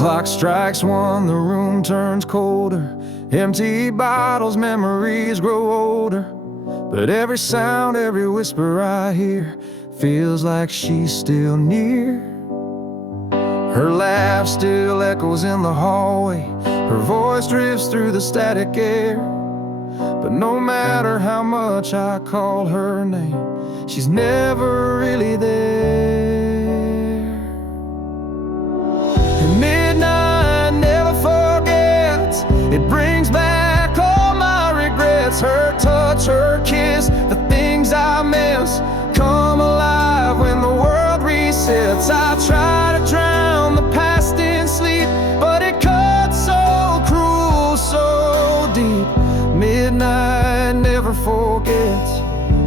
Clock strikes one, the room turns colder. Empty bottles, memories grow older. But every sound, every whisper I hear feels like she's still near. Her laugh still echoes in the hallway. Her voice drifts through the static air. But no matter how much I call her name, she's never really there. And midnight never forgets. It brings back all my regrets. Her touch, her kiss, the things I miss come alive when the world resets. I try to drown the past in sleep, but it cuts so cruel, so deep. Midnight never forgets.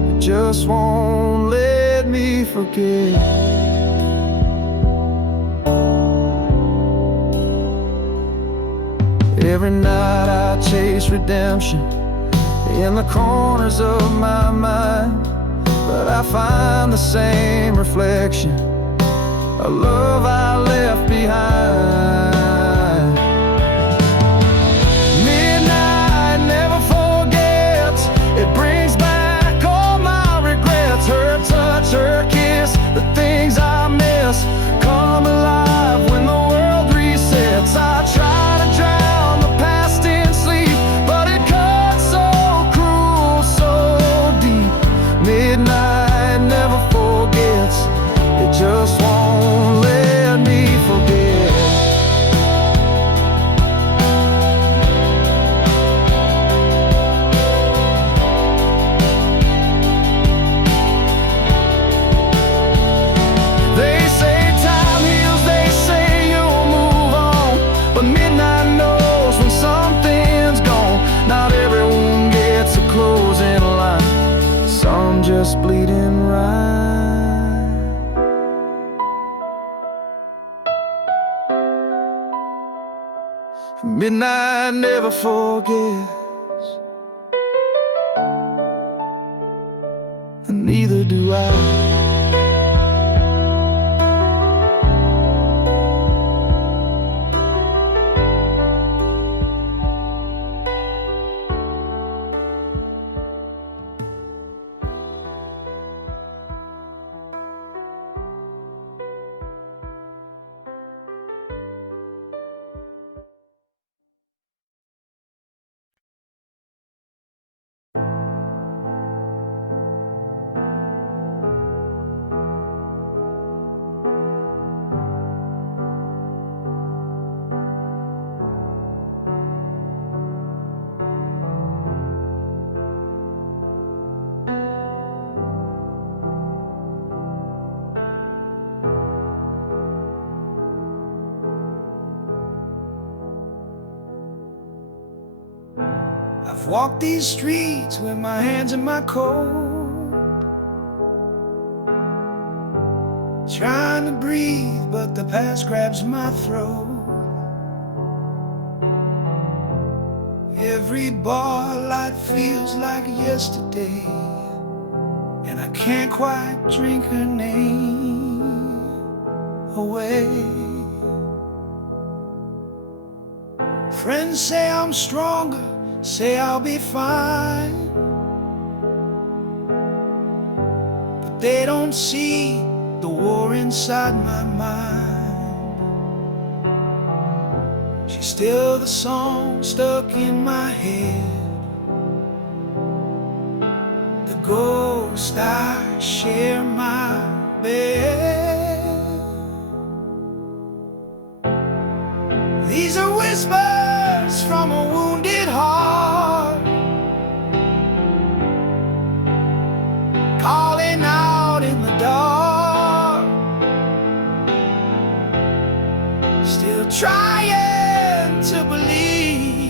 It just won't let me forget. Every night I chase redemption in the corners of my mind, but I find the same reflection, a love I left behind. Midnight never forgets. It brings back all my regrets. Her touch, her kiss, the things I miss come alive when the world resets. I try to drown the past in sleep, but it cuts so cruel, so deep. Midnight never forgets. It just won't let me forget. They say time heals, they say you'll move on, but midnight knows when something's gone. Not everyone gets a closing line, some just bleeding right. Midnight never forgets, and neither do I. I've walked these streets with my hands in my coat, trying to breathe, but the past grabs my throat. Every bar light feels like yesterday, and I can't quite drink her name away. Friends say I'm stronger, say I'll be fine, but they don't see the war inside my mind. She's still the song stuck in my head, the ghost I share my bed. These are whispers from a wounded heart, calling out in the dark, still trying to believe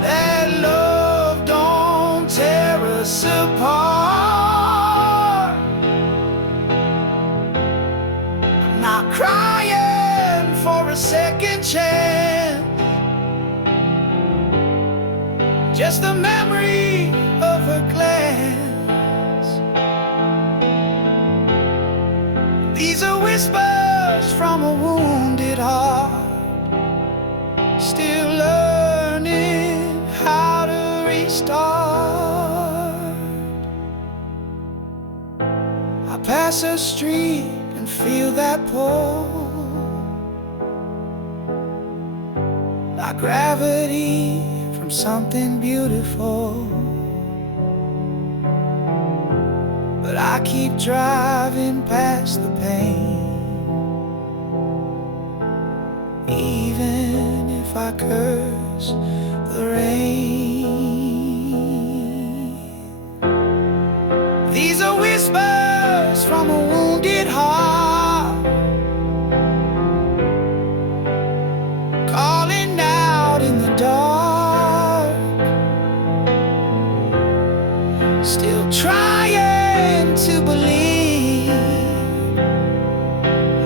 that love don't tear us apart. I'm not crying for a second chance, just the memory of a glance. These are whispers from a wounded still learning how to restart. I pass a street and feel that pull, like gravity from something beautiful. But I keep driving past the pain, even if I curse the rain. These are whispers from a wounded heart, calling out in the dark, still trying to believe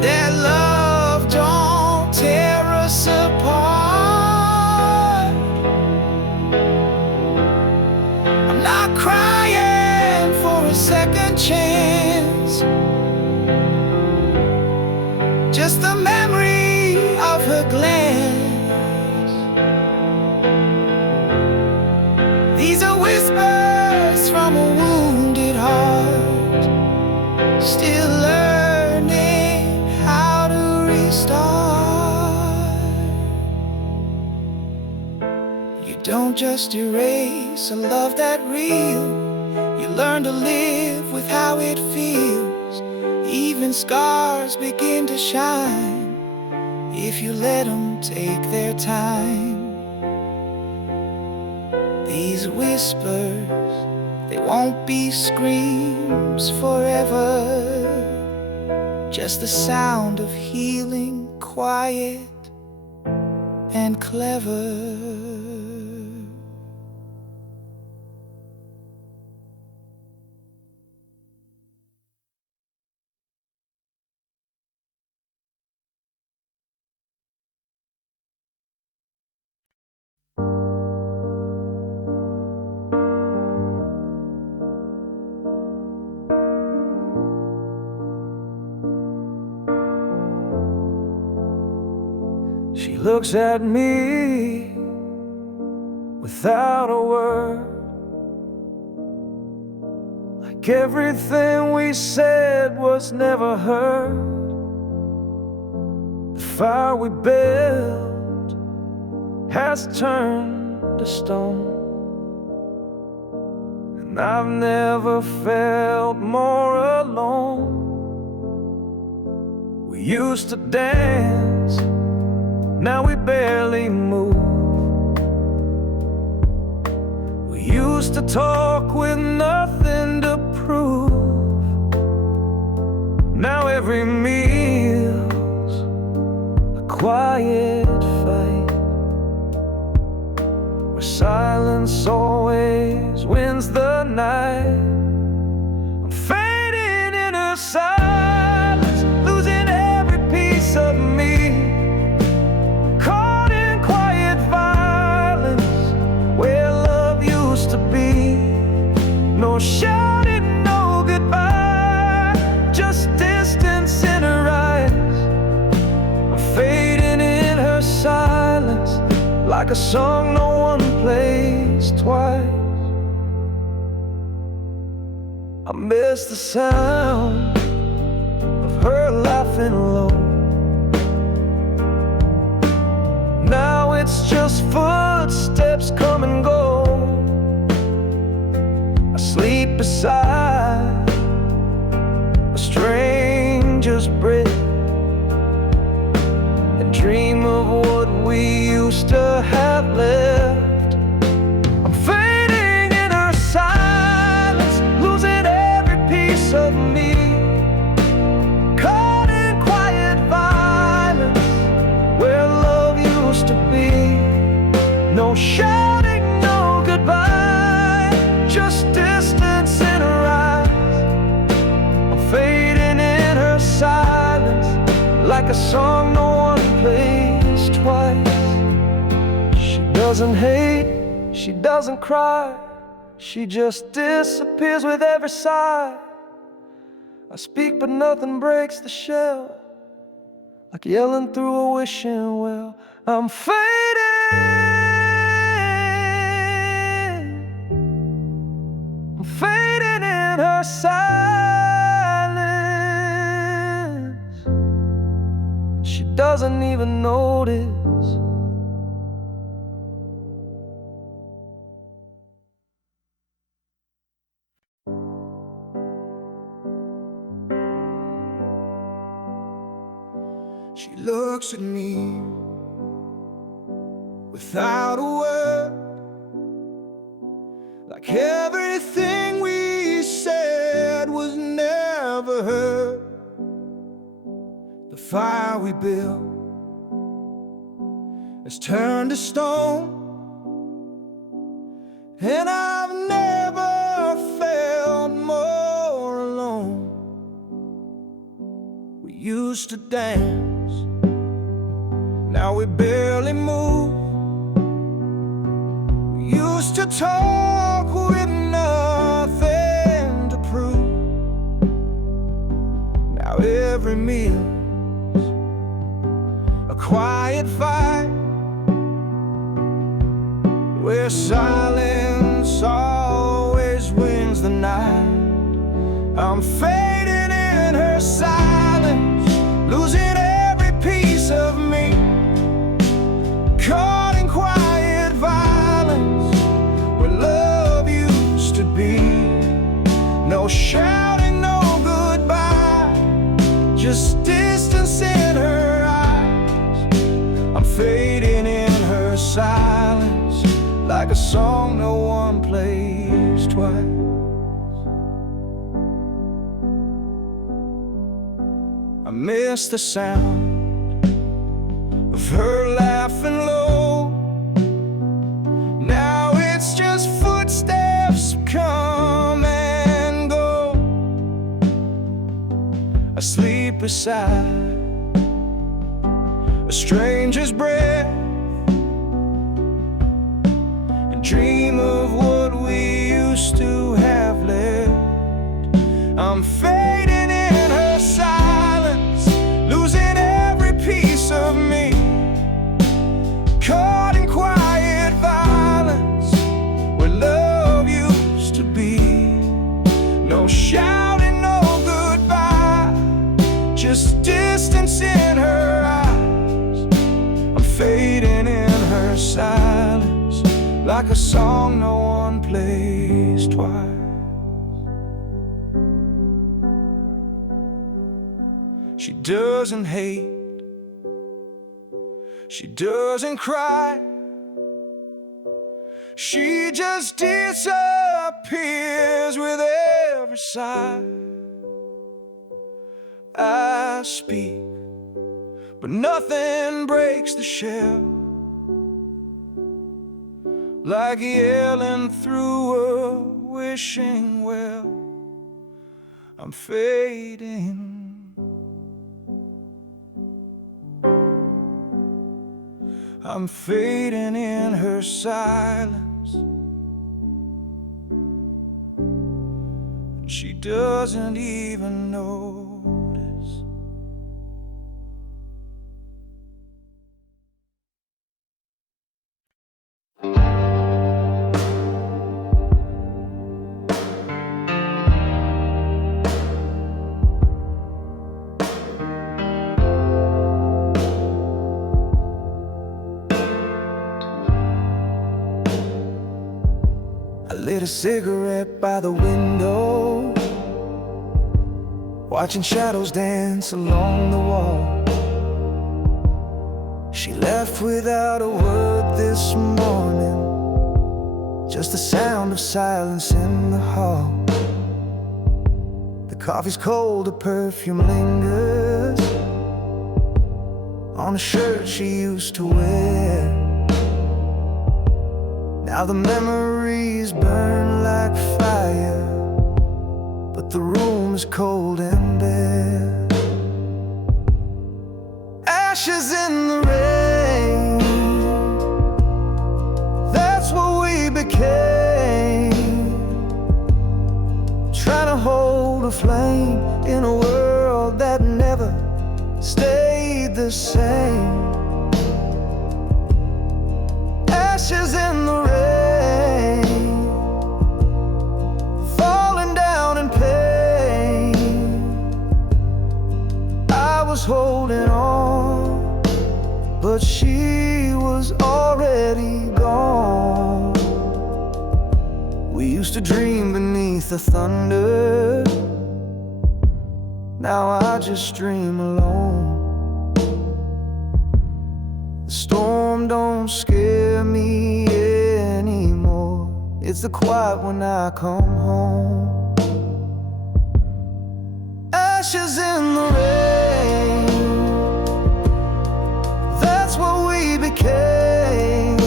that love don't tear us apart. I'm not crying for a second chance, just the memory of her glance. These are whispers from a wounded heart, still learning how to restart. You don't just erase a love that real, you learn to live with how it feels. Even scars begin to shine if you let them take their time. These whispers, they won't be screams forever, just the sound of healing, quiet and clever. She looks at me without a word, like everything we said was never heard. The fire we built has turned to stone, and I've never felt more alone. We used to dance, now we barely move. We used to talk with nothing to prove. Now every meal's a quiet fight, where silence always wins the night. I'm fading in her silence, losing every piece of me, caught in quiet violence where love used to be. No shouting, no goodbye, just distance in her eyes. I'm fading in her silence, like a song no one plays twice. I miss the sound of her laughing low. Now it's just footsteps come and go. I sleep beside a stranger's bed and dream of what we used to have left. I'm fading in her silence, losing every piece of me, caught in quiet violence where love used to be. No shouting, no goodbye, just distance in her eyes. I'm fading in her silence, like a song no one plays twice. She doesn't hate, she doesn't cry, she just disappears with every sigh. I speak but nothing breaks the shell, like yelling through a wishing well. I'm fading I'm fading in her silence. She doesn't even notice. She looks at me without a word, like everything we said was never heard. The fire we built has turned to stone, and I've never felt more alone. We used to dance, now we barely move. We used to talk with nothing to prove. Now every meal's a quiet fight, where silence always wins the night. I'm fading in her silence, losing every piece of me, caught in quiet violence, where love used to be. No shouting, no goodbye, just distance in her eyes. I'm fading in her silence, like a song no one plays twice. I miss the sound of her laughing low. Now it's just footsteps come and go. I sleep beside a stranger's breath and dream of what we used to have left. I'm fading in her silence, losing every piece of me, caught in quiet violence, where love used to be. No shouting, no goodbye, just distance in her eyes. I'm fading in her silence, like a song no one plays twice. She doesn't hate, she doesn't cry, she just disappears with every sigh. I speak, but nothing breaks the shell, like yelling through a wishing well. I'm fading, I'm fading in her silence, and she doesn't even notice. I lit a cigarette by the window, watching shadows dance along the wall. She left without a word this morning, just the sound of silence in the hall. The coffee's cold, the perfume lingers on a shirt she used to wear. Now the memories burn like fire, but the room is cold and bare. Ashes in the rain, that's what we became. Trying to hold a flame in a world that never stayed the same. Ashes in the rain, falling down in pain. I was holding on, but she was already gone. We used to dream beneath the thunder, now I just dream alone. The storm don't scare me anymore, it's the quiet when I come home. Ashes in the rain, that's what we became.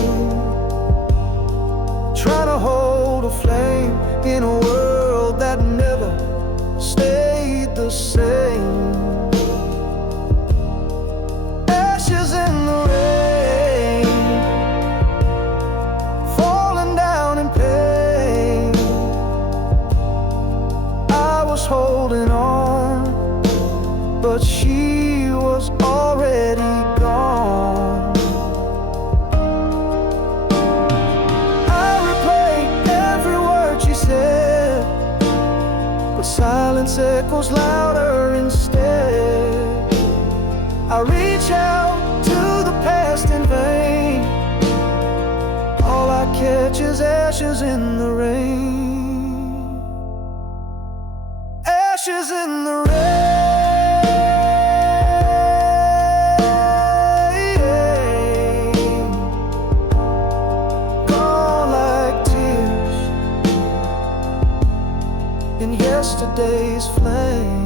Trying to hold a flame in a world that never stayed the same. Ashes in the rain, falling down in pain. I was holding on, but she was already gone. I replayed every word she said, but silence echoes louder instead. I reach out to the past in vain, all I catch is ashes in the rain. Ashes in the rain, gone like tears in yesterday's flame.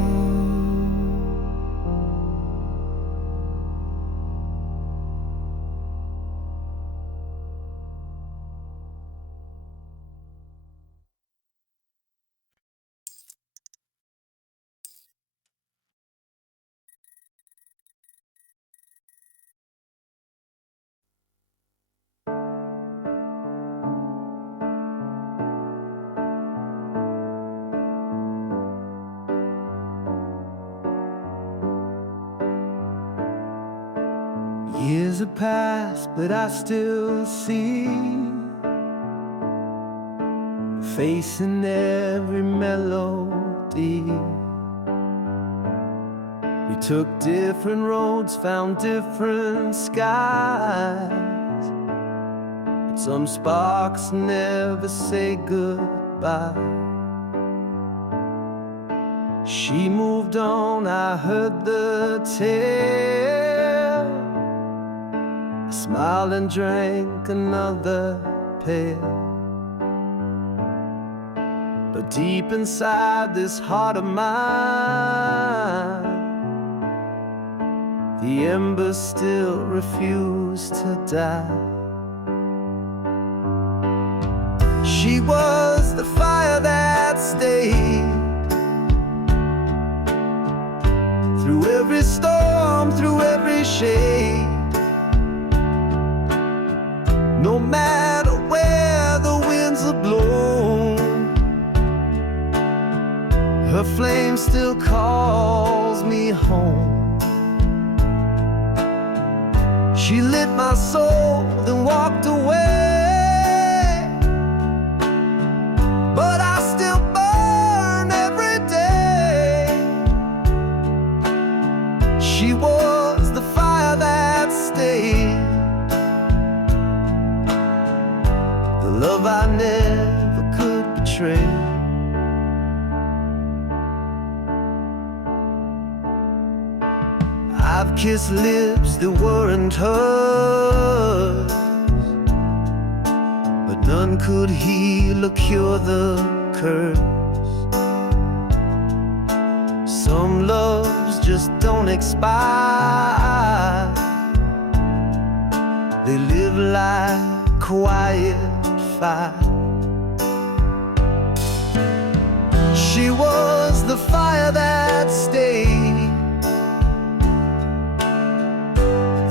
Years have passed, but I still see face in every melody. We took different roads, found different skies, but some sparks never say goodbye. She moved on, I heard the tale. I smiled and drank another pail. But deep inside this heart of mine, the embers still refuse to die. She was the fire that stayed through every storm, through every shade. No matter where the winds have blown, her flame still calls me home. She lit my soul, then walked away, but I still burn every day. She was the fire that stayed, the love I never could betray. I've kissed lips that weren't hers, but none could heal or cure the curse. Some loves just don't expire, they live like quiet fire. She was the fire that stayed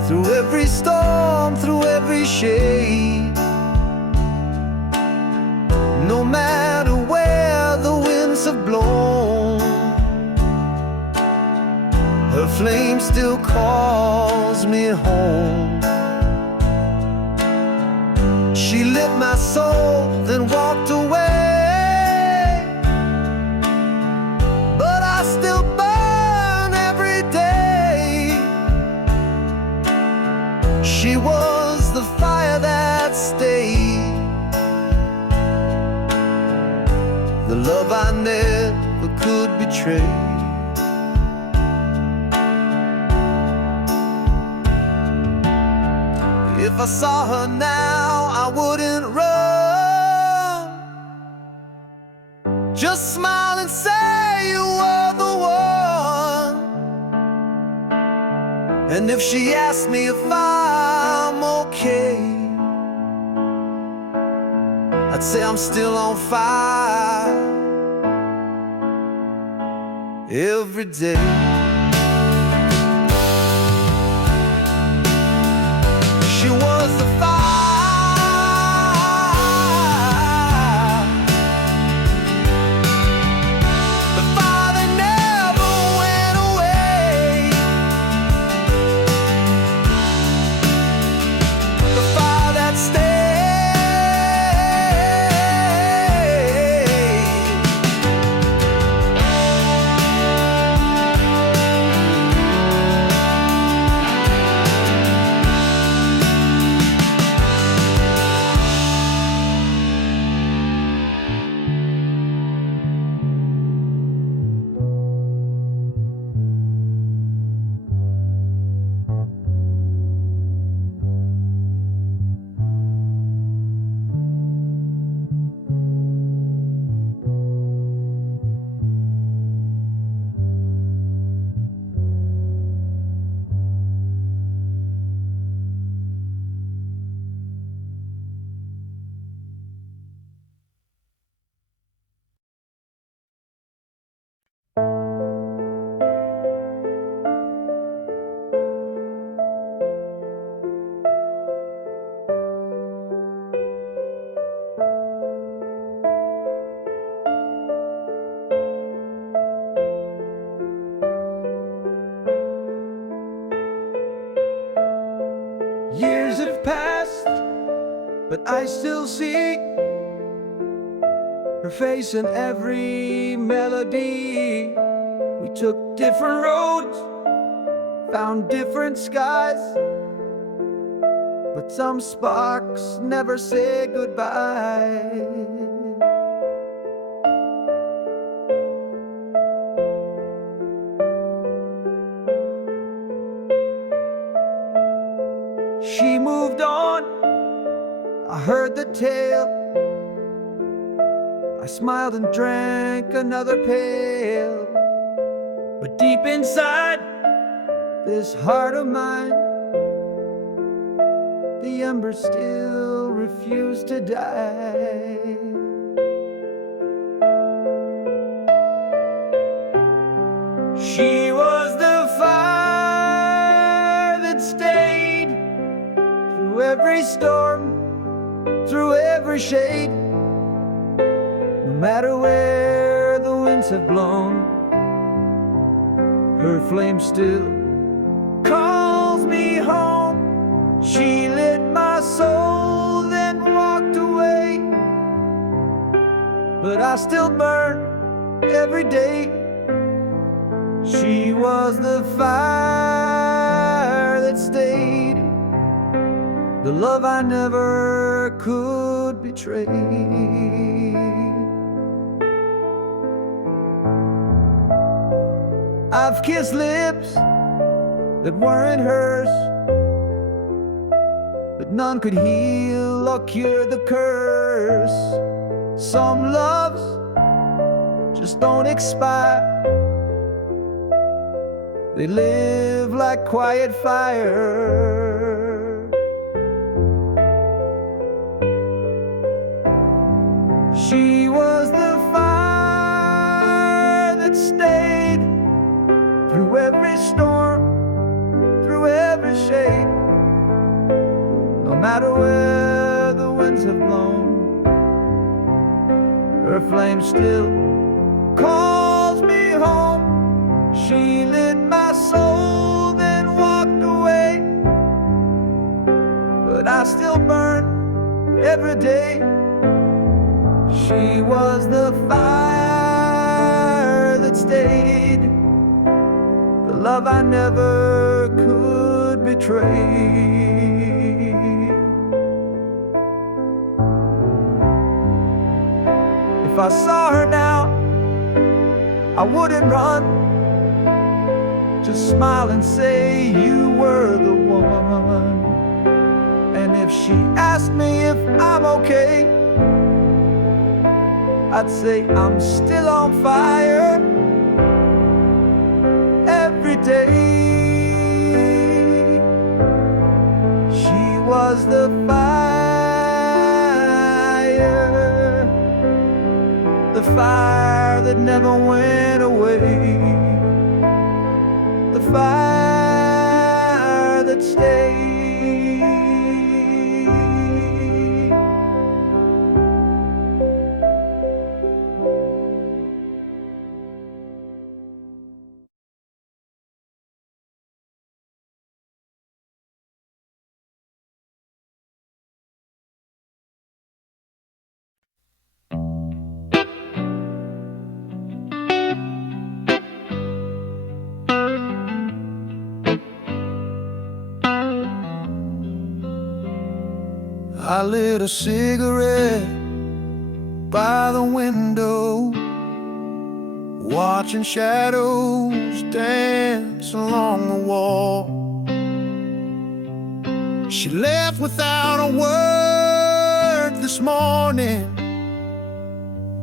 through every storm, through every shade. No matter where the winds have blown, her flame still calls me home. She lit my soul, then walked away. But I still burn every day. She was the fire that stayed, the love I never could betray. If I saw her now, I wouldn't run. Just smile and say you were the one. And if she asked me if I'm okay, I'd say I'm still on fire every day. She was the fire, the fire that never went away, the fire that stayed. Years have passed, but I still see her face in every melody. We took different roads, found different skies, but some sparks never say goodbye. She moved on, I heard the tale. I smiled and drank another pail. But deep inside this heart of mine, the embers still refuse to die. She was the fire that stayed through every storm, through every shade. No matter where the winds have blown, her flame still calls me home. She lit my soul, then walked away, but I still burn every day. She was the fire that stayed, the love I never could betray. I've kissed lips that weren't hers, but none could heal or cure the curse. Some loves just don't expire, they live like quiet fire. She was the fire that stayed through every storm, through every shade. No matter where the winds have blown, her flame still calls me home. She lit my soul, then walked away, but I still burn every day. She was the fire that stayed, the love I never could betray. If I saw her now, I wouldn't run, just smile and say you were the one. And if she asked me if I'm okay, I'd say I'm still on fire every day. She was the fire, the fire that never went away, the fire that stayed. I lit a cigarette by the window, watching shadows dance along the wall. She left without a word this morning,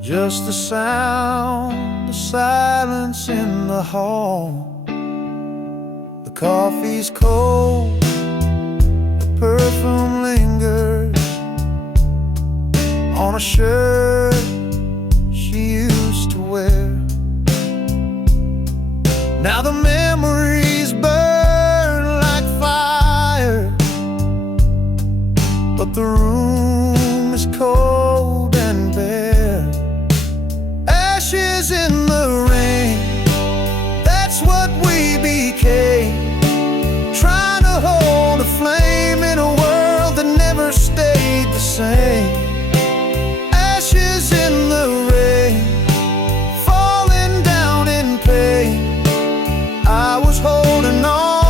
just the sound of silence in the hall. The coffee's cold, the perfume lingers on a shirt she used to wear. Now the memories burn like fire, but the room is cold and bare. Ashes in the rain, that's what we became, trying to hold a flame in a world that never stayed the same. Ashes in the rain, falling down in pain. I was holding on,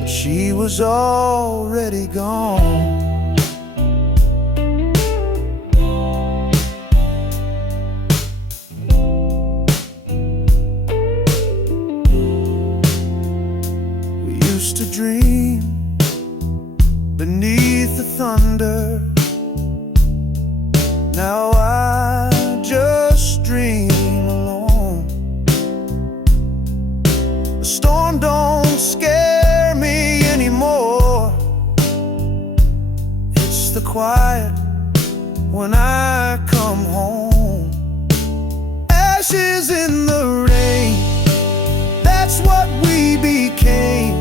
but she was already gone. We used to dream beneath the thunder. Now I just dream alone. The storm don't scare me anymore. It's the quiet when I come home. Ashes in the rain, that's what we became,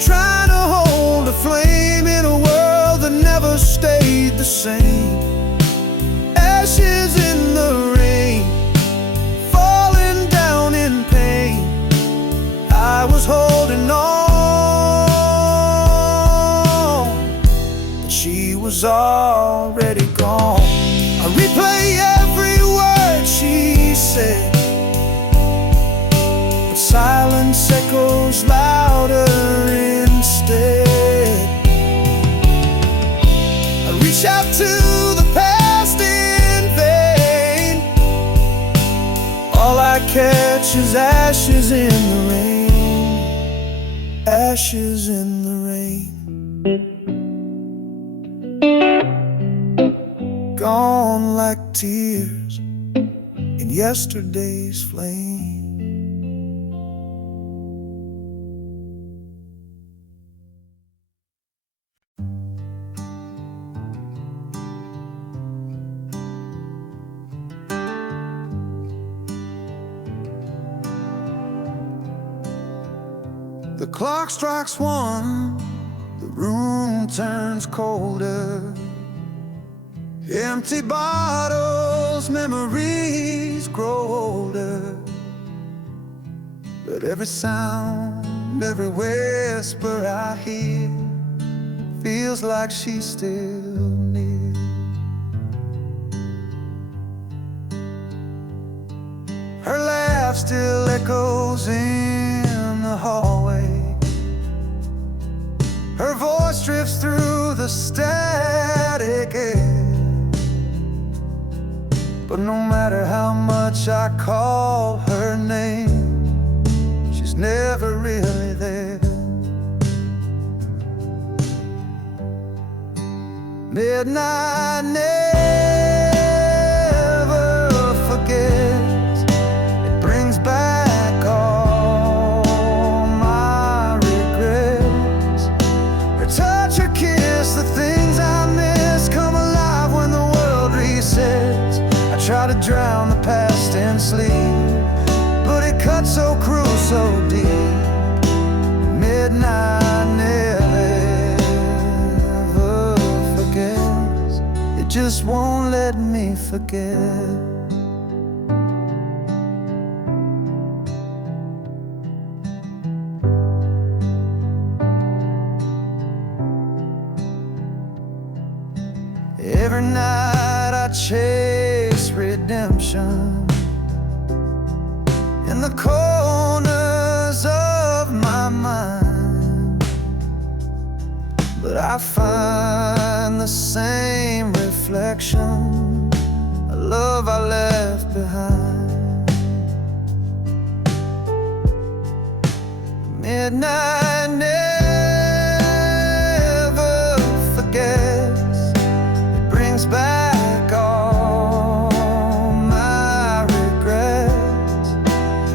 trying to hold a flame in a world that never stayed the same. Ashes in the rain, falling down in pain. I was holding on, but she was already gone. I replay every word she said, but silence echoes louder instead. I reach out to the past in vain. All I catch is ashes in the rain, ashes in the rain. Gone like tears in yesterday's flame. The clock strikes 1, the room turns colder. Empty bottles, memories grow older. But every sound, every whisper I hear feels like she's still near. Her laugh still echoes in the hallway. Her voice drifts through the static air. But no matter how much I call her name, she's never really there. Midnight never forgets. It brings back all my regrets. Her touch, her kiss, the things I miss come alive when the world resets. I try to drown the past in sleep, but it cuts so cruel, so deep. Midnight never forgets. It just won't let me forget. Every night I chase redemption in the corners of my mind, but I find the same reflection, a love I left behind. Midnight never forgets. It brings back all my regrets.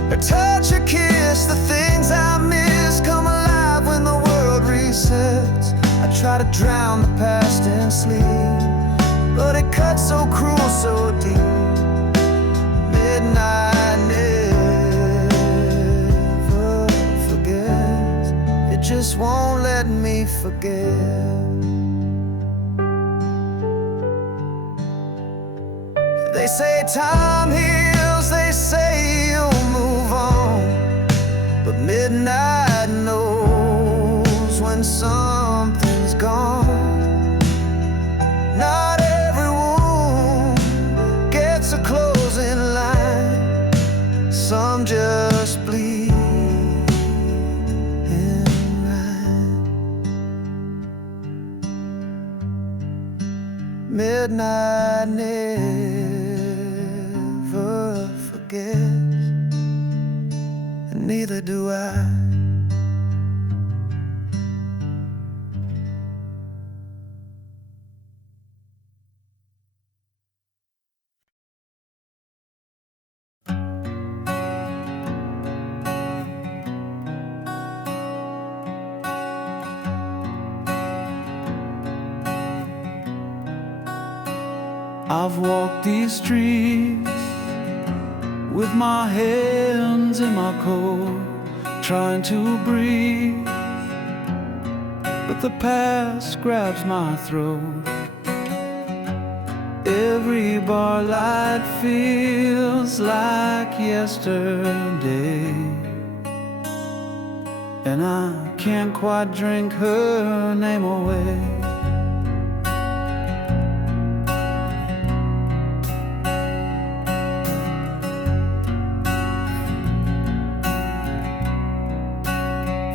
Her touch, her kiss, the things I miss come alive when the world resets. I try to drown the past in sleep, but it cuts so cruel, so deep. Midnight never forgets. It just won't let me forget. They say time heals, they say you'll move on, but midnight knows when something's gone. Not every wound gets a closing line. Some just bleed in rhyme. Midnight never forgets, and neither do I. I've walked these streets with my hands in my coat, trying to breathe, but the past grabs my throat. Every bar light feels like yesterday, and I can't quite drink her name away.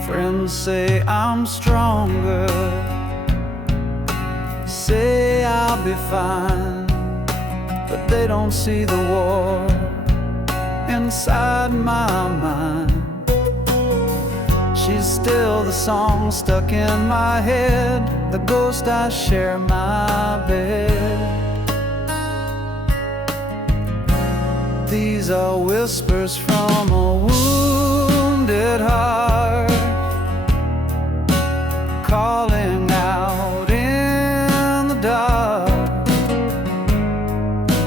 Friends say I'm stronger, say I'll be fine, but they don't see the war inside my mind. She's still the song stuck in my head, the ghost I share my bed. These are whispers from a wounded heart, calling out in the dark,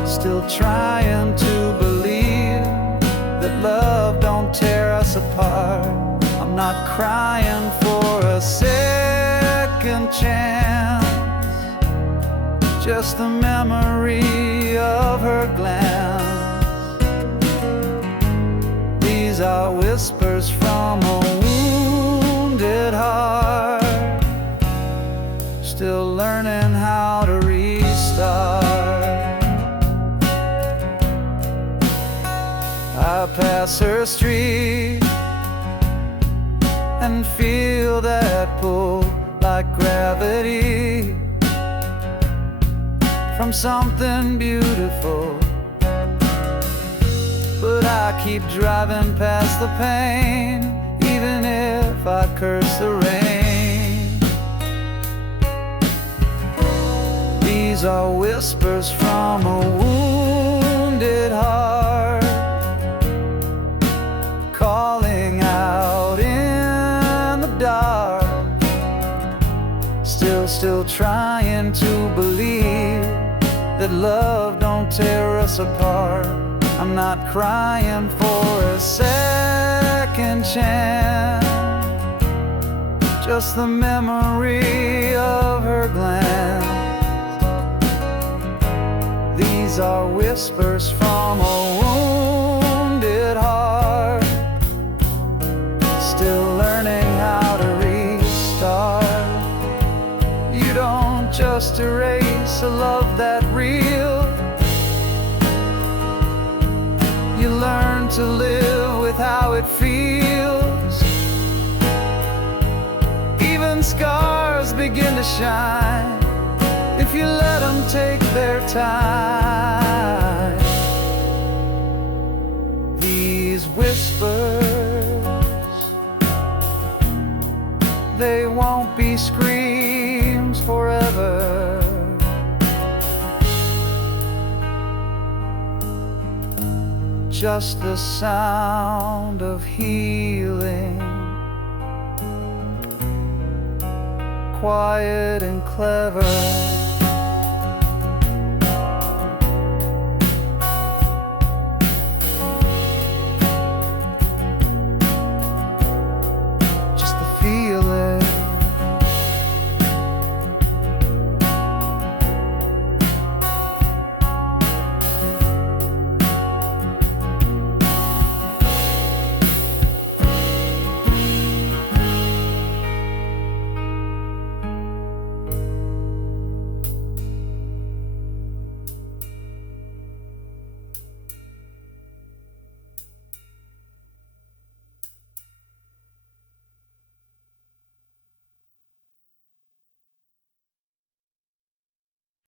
still trying to believe that love don't tear us apart. I'm not crying for a second chance, just the memory of her glance. These are whispers from a wounded heart, still learning how to restart. I pass her street and feel that pull like gravity from something beautiful. But I keep driving past the pain, even if I curse the rain. These are whispers from a wounded heart, calling out in the dark. Still trying to believe that love don't tear us apart. I'm not crying for a second chance, just the memory of her glance. These are whispers from a wounded heart, still learning how to restart. You don't just erase a love that real, you learn to live with how it feels. Even scars begin to shine if you let them take their time. These whispers, they won't be screams forever. Just the sound of healing, quiet and clever.